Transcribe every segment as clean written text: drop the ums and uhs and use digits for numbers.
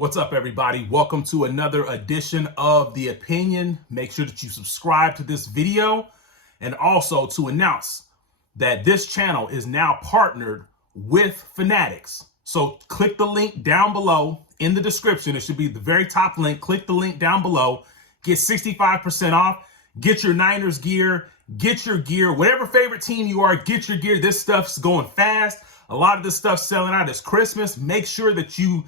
What's up, everybody? Welcome to another edition of The Opinion. Make sure that you subscribe to this video, and also to announce that this channel is now partnered with Fanatics. So click the link down below in the description. It should be the very top link. Click the link down below. Get 65% off. Get your Niners gear. Get your gear. Whatever favorite team you are, get your gear. This stuff's going fast. A lot of this stuff's selling out. It's Christmas. Make sure that you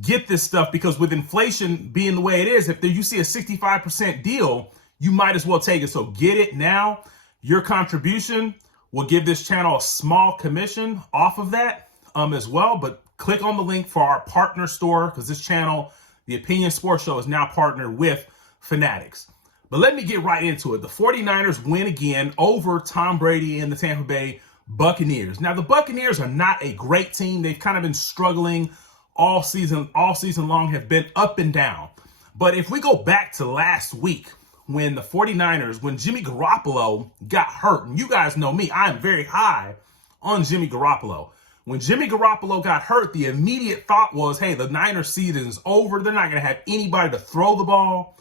get this stuff, because with inflation being the way it is, if you see a 65% deal, you might as well take it. So get it now. Your contribution will give this channel a small commission off of that as well. But click on the link for our partner store, because this channel, The Opinion Sports Show, is now partnered with Fanatics. But let me get right into it. The 49ers win again over Tom Brady and the Tampa Bay Buccaneers. Now, the Buccaneers are not a great team. They've kind of been struggling all season long, have been up and down. But if we go back to last week, when the 49ers, when Jimmy Garoppolo got hurt, and you guys know me, I am very high on Jimmy Garoppolo. When Jimmy Garoppolo got hurt, the immediate thought was, hey, the Niners season is over. They're not going to have anybody to throw the ball.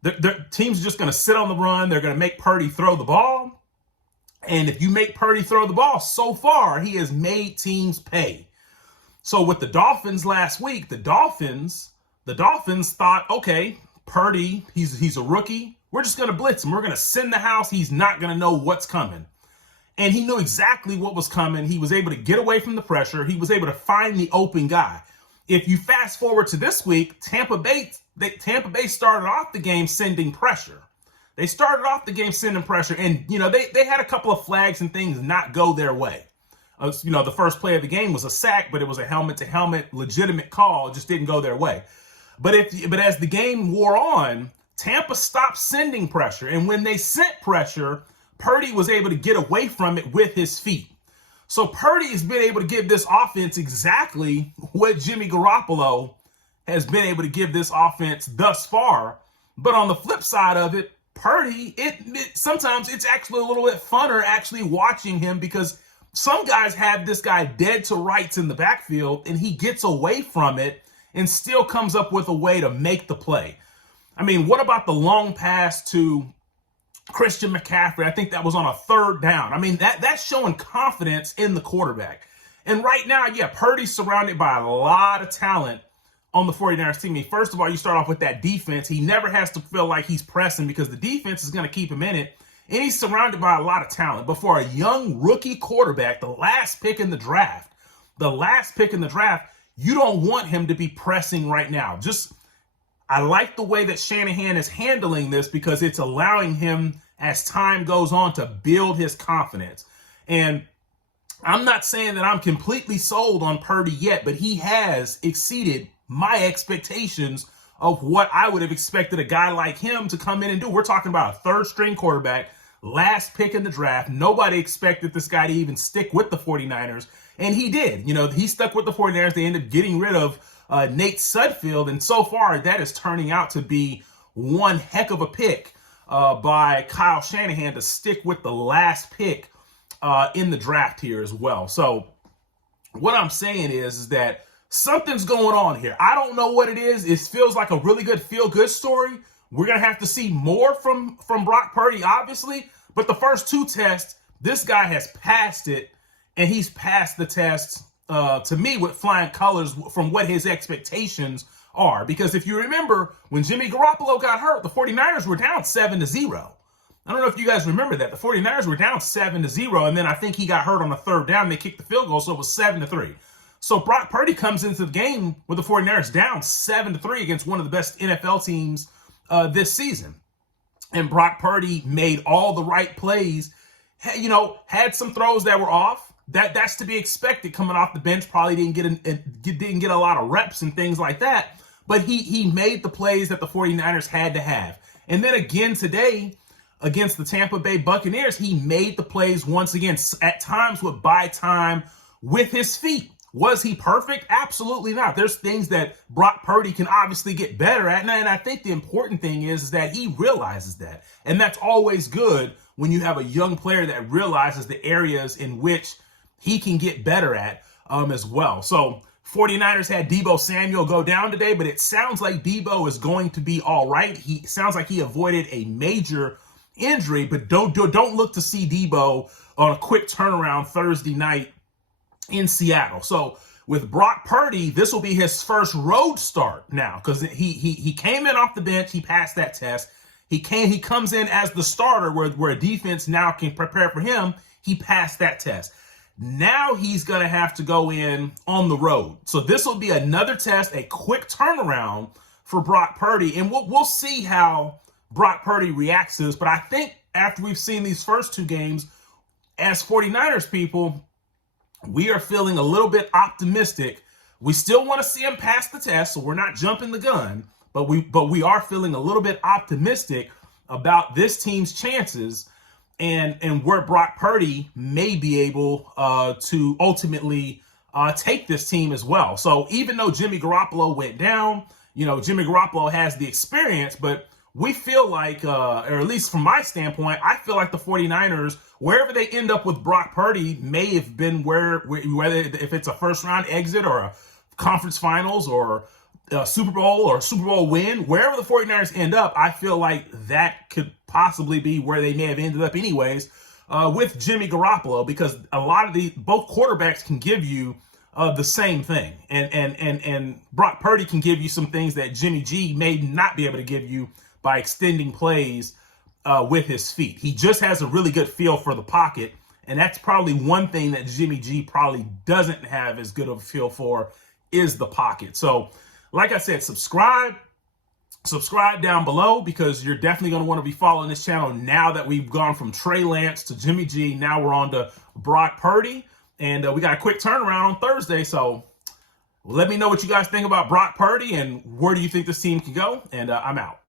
Their team's just going to sit on the run. They're going to make Purdy throw the ball. And if you make Purdy throw the ball, so far, he has made teams pay. So with the Dolphins last week, the Dolphins thought, okay, Purdy, he's a rookie. We're just going to blitz him. We're going to send the house. He's not going to know what's coming. And he knew exactly what was coming. He was able to get away from the pressure. He was able to find the open guy. If you fast forward to this week, Tampa Bay started off the game sending pressure. They started off the game sending pressure, and they had a couple of flags and things not go their way. The first play of the game was a sack, but it was a helmet-to-helmet legitimate call. It just didn't go their way. But as the game wore on, Tampa stopped sending pressure. And when they sent pressure, Purdy was able to get away from it with his feet. So Purdy has been able to give this offense exactly what Jimmy Garoppolo has been able to give this offense thus far. But on the flip side of it, Purdy, sometimes it's actually a little bit funner actually watching him, because some guys have this guy dead to rights in the backfield, and he gets away from it and still comes up with a way to make the play. I mean, what about the long pass to Christian McCaffrey? I think that was on a third down. I mean, that's showing confidence in the quarterback. And right now, yeah, Purdy's surrounded by a lot of talent on the 49ers team. I mean, first of all, you start off with that defense. He never has to feel like he's pressing, because the defense is going to keep him in it. And he's surrounded by a lot of talent. But for a young rookie quarterback, the last pick in the draft, you don't want him to be pressing right now. I like the way that Shanahan is handling this, because it's allowing him, as time goes on, to build his confidence. And I'm not saying that I'm completely sold on Purdy yet, but he has exceeded my expectations of what I would have expected a guy like him to come in and do. We're talking about a third-string quarterback, last pick in the draft. Nobody expected this guy to even stick with the 49ers, and he did. He stuck with the 49ers. They ended up getting rid of Nate Sudfeld, and so far that is turning out to be one heck of a pick by Kyle Shanahan to stick with the last pick in the draft here as well. So what I'm saying is that something's going on here. I don't know what it is. It feels like a really good feel-good story. We're going to have to see more from Brock Purdy, obviously. But the first two tests, this guy has passed it, and he's passed the test, to me, with flying colors from what his expectations are. Because if you remember, when Jimmy Garoppolo got hurt, the 49ers were down 7-0. I don't know if you guys remember that. The 49ers were down 7-0, and then I think he got hurt on the third down. They kicked the field goal, so it was 7-3. So Brock Purdy comes into the game with the 49ers down 7-3 against one of the best NFL teams this season. And Brock Purdy made all the right plays, had some throws that were off. That's to be expected coming off the bench. Probably didn't get a lot of reps and things like that. But he made the plays that the 49ers had to have. And then again today, against the Tampa Bay Buccaneers, he made the plays once again, at times would buy time with his feet. Was he perfect? Absolutely not. There's things that Brock Purdy can obviously get better at. And I think the important thing is that he realizes that. And that's always good when you have a young player that realizes the areas in which he can get better at as well. So 49ers had Deebo Samuel go down today, but it sounds like Deebo is going to be all right. He sounds like he avoided a major injury, but don't look to see Deebo on a quick turnaround Thursday night in Seattle. So with Brock Purdy, this will be his first road start now, because he came in off the bench, he passed that test. He comes in as the starter where a defense now can prepare for him. He passed that test. Now he's going to have to go in on the road. So this will be another test, a quick turnaround for Brock Purdy. And we'll see how Brock Purdy reacts to this. But I think after we've seen these first two games, as 49ers people, we are feeling a little bit optimistic. We still want to see him pass the test, so we're not jumping the gun. But we are feeling a little bit optimistic about this team's chances and where Brock Purdy may be able to ultimately take this team as well. So even though Jimmy Garoppolo went down, Jimmy Garoppolo has the experience, but we feel like, or at least from my standpoint, I feel like the 49ers, wherever they end up with Brock Purdy, may have been whether if it's a first round exit or a conference finals or a Super Bowl or a Super Bowl win, wherever the 49ers end up, I feel like that could possibly be where they may have ended up anyways with Jimmy Garoppolo, because a lot of both quarterbacks can give you the same thing. And Brock Purdy can give you some things that Jimmy G may not be able to give you by extending plays with his feet. He just has a really good feel for the pocket, and that's probably one thing that Jimmy G probably doesn't have as good of a feel for is the pocket. So like I said, subscribe down below, because you're definitely going to want to be following this channel now that we've gone from Trey Lance to Jimmy G. Now we're on to Brock Purdy, and we got a quick turnaround on Thursday. So let me know what you guys think about Brock Purdy and where do you think this team can go, and I'm out.